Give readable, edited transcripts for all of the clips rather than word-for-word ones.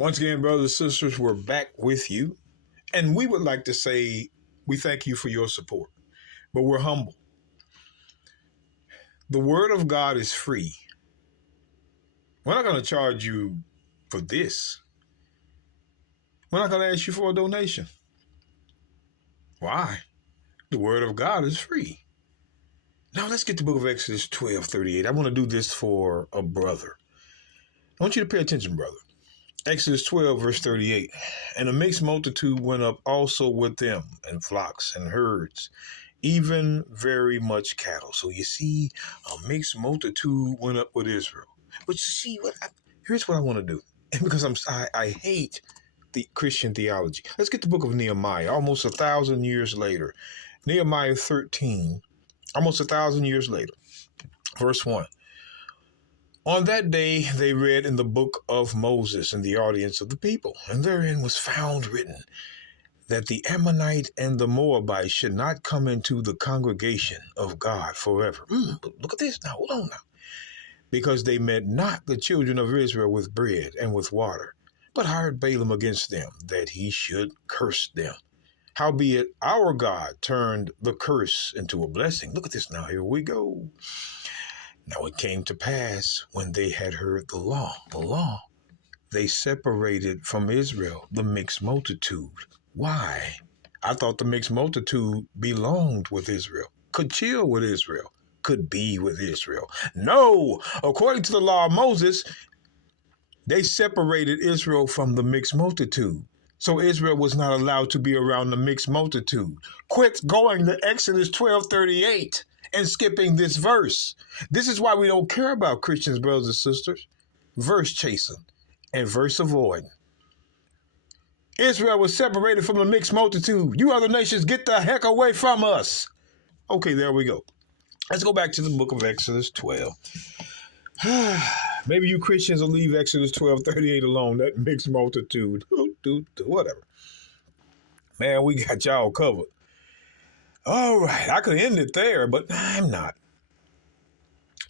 Once again, brothers and sisters, we're back with you. And we would like to say we thank you for your support, but we're humble. The word of God is free. We're not going to charge you for this. We're not going to ask you for a donation. Why? The word of God is free. Now let's get to the book of Exodus 12:38. I want to do this for a brother. I want you to pay attention, brother. Exodus 12, verse 38. And a mixed multitude went up also with them, and flocks and herds, even very much cattle. So you see, a mixed multitude went up with Israel. But you see, here's what I want to do. And because I hate the Christian theology. Let's get the book of Nehemiah, almost 1,000 years later. Nehemiah 13, almost 1,000 years later. Verse 1. On that day, they read in the book of Moses in the audience of the people, and therein was found written that the Ammonite and the Moabite should not come into the congregation of God forever. But look at this now. Hold on now. Because they met not the children of Israel with bread and with water, but hired Balaam against them, that he should curse them. Howbeit our God turned the curse into a blessing. Look at this now. Here we go. Now it came to pass when they had heard the law, they separated from Israel the mixed multitude. Why? I thought the mixed multitude belonged with Israel, could chill with Israel, could be with Israel. No, according to the law of Moses, they separated Israel from the mixed multitude. So Israel was not allowed to be around the mixed multitude. Quit going to Exodus 12:38 and skipping this verse. This is why we don't care about Christians, brothers and sisters. Verse chasing and verse avoiding. Israel was separated from the mixed multitude. You other nations, get the heck away from us. Okay, there we go. Let's go back to the book of Exodus 12. Maybe you Christians will leave Exodus 12:38 alone, that mixed multitude. Whatever. Man, we got y'all covered. All right, I could end it there, but I'm not.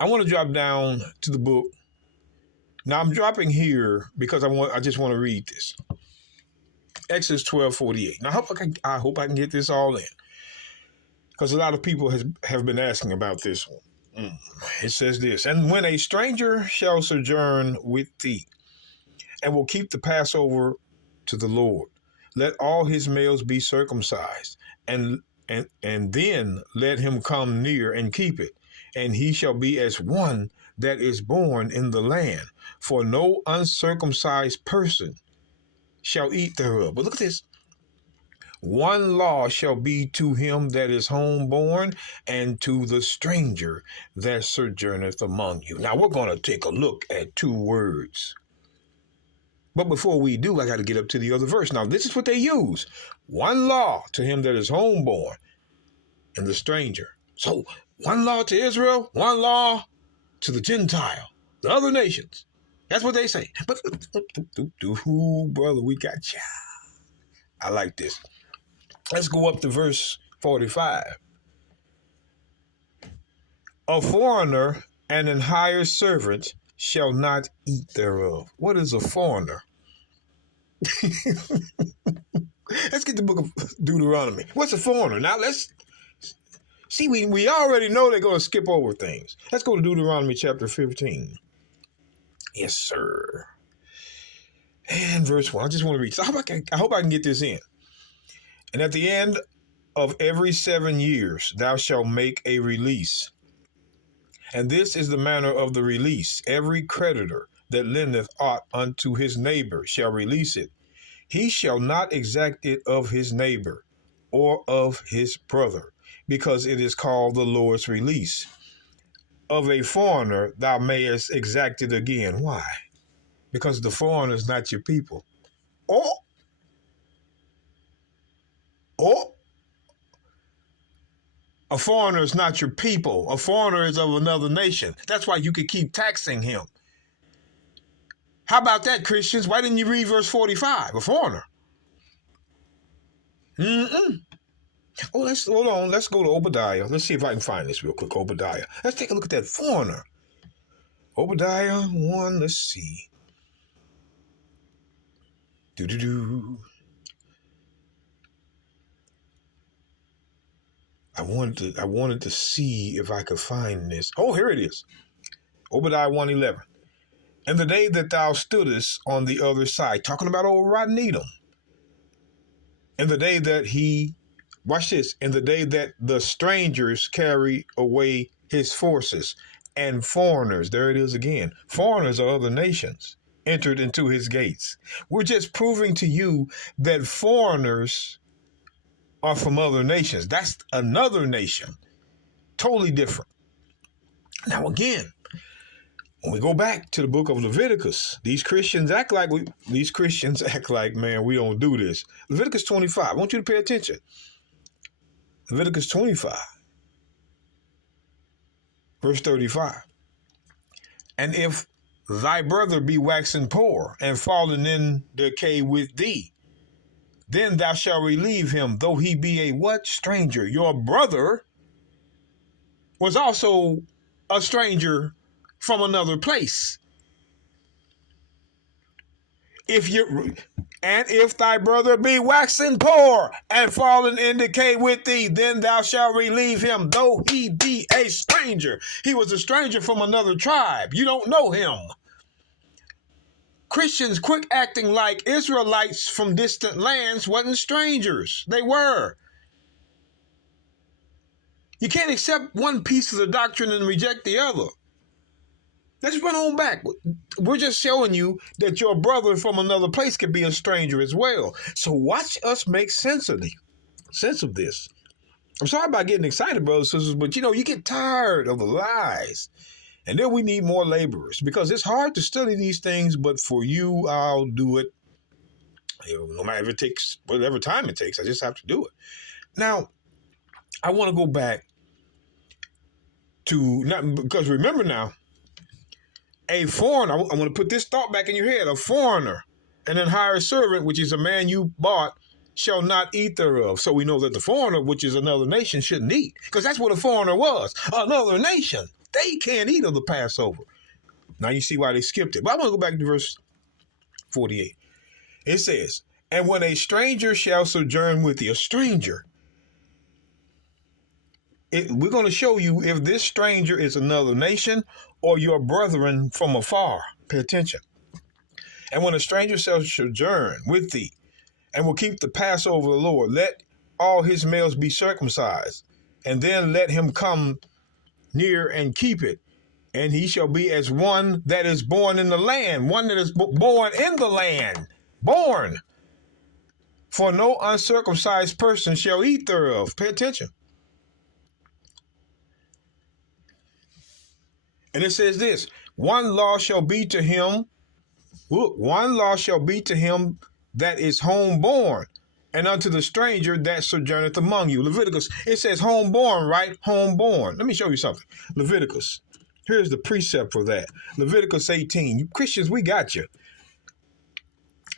I want to drop down to the book. Now I'm dropping here because I just want to read this. Exodus 12:48. Now I hope I can get this all in, because a lot of people have been asking about this one. It says this: and when a stranger shall sojourn with thee, and will keep the Passover to the Lord, let all his males be circumcised, and then let him come near and keep it, and he shall be as one that is born in the land, for no uncircumcised person shall eat thereof. But look at this. One law shall be to him that is homeborn, and to the stranger that sojourneth among you. Now we're going to take a look at two words. But before we do, I got to get up to the other verse. Now, this is what they use. One law to him that is homeborn, and the stranger. So, one law to Israel, one law to the Gentile, the other nations. That's what they say. But, brother, we got you. I like this. Let's go up to verse 45. A foreigner and an hired servant shall not eat thereof. What is a foreigner? Let's get the book of Deuteronomy. What's a foreigner? Now let's see. We already know they're going to skip over things. Let's go to Deuteronomy chapter 15. Yes, sir. And verse 1. I just want to read. So I hope I can get this in. And at the end of every 7 years, thou shalt make a release. And this is the manner of the release. Every creditor that lendeth aught unto his neighbor shall release it. He shall not exact it of his neighbor or of his brother, because it is called the Lord's release. Of a foreigner thou mayest exact it again. Why? Because the foreigner is not your people. Oh! A foreigner is not your people. A foreigner is of another nation. That's why you could keep taxing him. How about that, Christians? Why didn't you read verse 45? A foreigner. Oh, hold on. Let's go to Obadiah. Let's see if I can find this real quick. Obadiah. Let's take a look at that foreigner. Obadiah 1. Let's see. Do-do-do. I wanted to see if I could find this. Oh, here it is. Obadiah 1:11. And the day that thou stoodest on the other side, talking about old Rotten Edom. And the day that watch this, and the day that the strangers carry away his forces, and foreigners, there it is again, foreigners of other nations, entered into his gates. We're just proving to you that foreigners are from other nations. That's another nation, totally different. Now again, when we go back to the book of Leviticus, these Christians act like, man, we don't do this. Leviticus 25, I want you to pay attention. Leviticus 25, verse 35. And if thy brother be waxen poor and fallen in decay with thee, then thou shalt relieve him, though he be a what? Stranger. Your brother was also a stranger from another place. If thy brother be waxen poor and fallen in decay with thee, then thou shalt relieve him, though he be a stranger. He was a stranger from another tribe. You don't know him. Christians quit acting like Israelites from distant lands wasn't strangers. They were. You can't accept one piece of the doctrine and reject the other. Let's run on back. We're just showing you that your brother from another place could be a stranger as well. So watch us make sense of this. I'm sorry about getting excited, brothers and sisters, but you get tired of the lies. And then we need more laborers because it's hard to study these things, but for you, I'll do it. No matter if it takes whatever time it takes, I just have to do it. Now, I want to go back to, because remember now, a foreigner, I want to put this thought back in your head, a foreigner and an hired servant, which is a man you bought, shall not eat thereof. So we know that the foreigner, which is another nation, shouldn't eat, because that's what a foreigner was, another nation. They can't eat of the Passover. Now you see why they skipped it. But I want to go back to verse 48. It says, and when a stranger shall sojourn with thee, a stranger, we're going to show you if this stranger is another nation or your brethren from afar. Pay attention. And when a stranger shall sojourn with thee and will keep the Passover of the Lord, let all his males be circumcised, and then let him come near and keep it. And he shall be as one that is born in the land, one that is born in the land, born. For no uncircumcised person shall eat thereof. Pay attention. And it says this, one law shall be to him that is homeborn, and unto the stranger that sojourneth among you. Leviticus, it says homeborn, right? Homeborn. Let me show you something. Leviticus. Here's the precept for that. Leviticus 18. You Christians, we got you.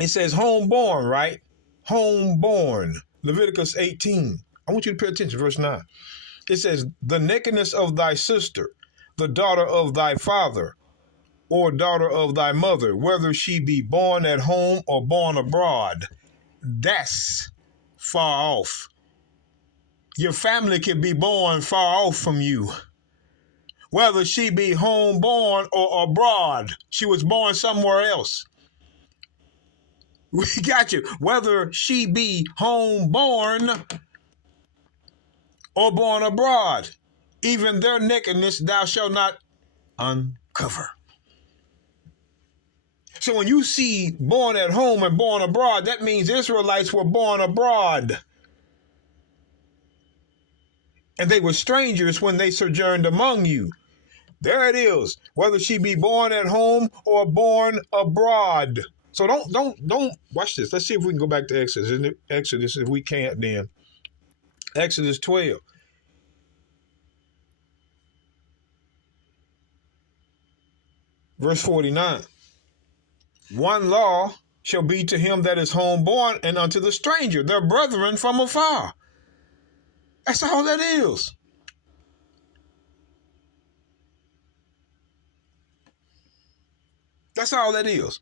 It says homeborn, right? Homeborn. Leviticus 18. I want you to pay attention. Verse 9. It says, the nakedness of thy sister, the daughter of thy father, or daughter of thy mother, whether she be born at home or born abroad. That's far off. Your family can be born far off from you. Whether she be home born or abroad, she was born somewhere else. We got you. Whether she be home born or born abroad, even their nakedness thou shalt not uncover. So when you see born at home and born abroad, that means Israelites were born abroad. And they were strangers when they sojourned among you. There it is. Whether she be born at home or born abroad. So don't watch this. Let's see if we can go back to Exodus. Exodus, if we can't, then Exodus 12. Verse 49. One law shall be to him that is homeborn, and unto the stranger, their brethren from afar. That's all that is. That's all that is.